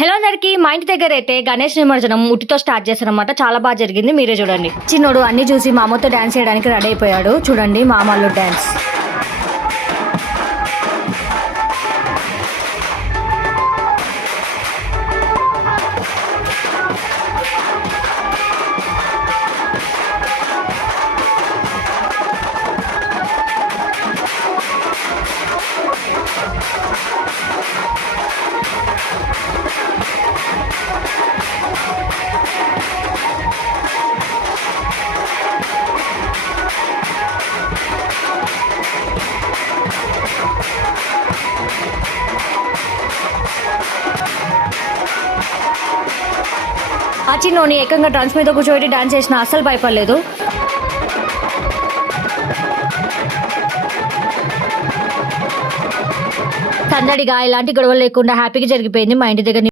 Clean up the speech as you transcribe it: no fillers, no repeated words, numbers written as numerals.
హలో అందరికి మా ఇంటి దగ్గర అయితే గణేష్ నిమజ్జనం ఉట్టితో స్టార్ట్ చేశారనమాట. చాలా బాగా జరిగింది, మీరే చూడండి. చిన్నోడు అన్ని చూసి మా అమ్మతో డాన్స్ చేయడానికి రెడీ అయిపోయాడు. చూడండి మా అమ్మలో డాన్స్. ఆ చిన్నోని ఏకంగా డ్రమ్స్ మీద కూర్చోబెట్టి డాన్స్ చేసిన అస్సలు భయపడలేదు. సందడిగా ఇలాంటి గొడవలు లేకుండా హ్యాపీగా జరిగిపోయింది మా ఇంటి దగ్గర.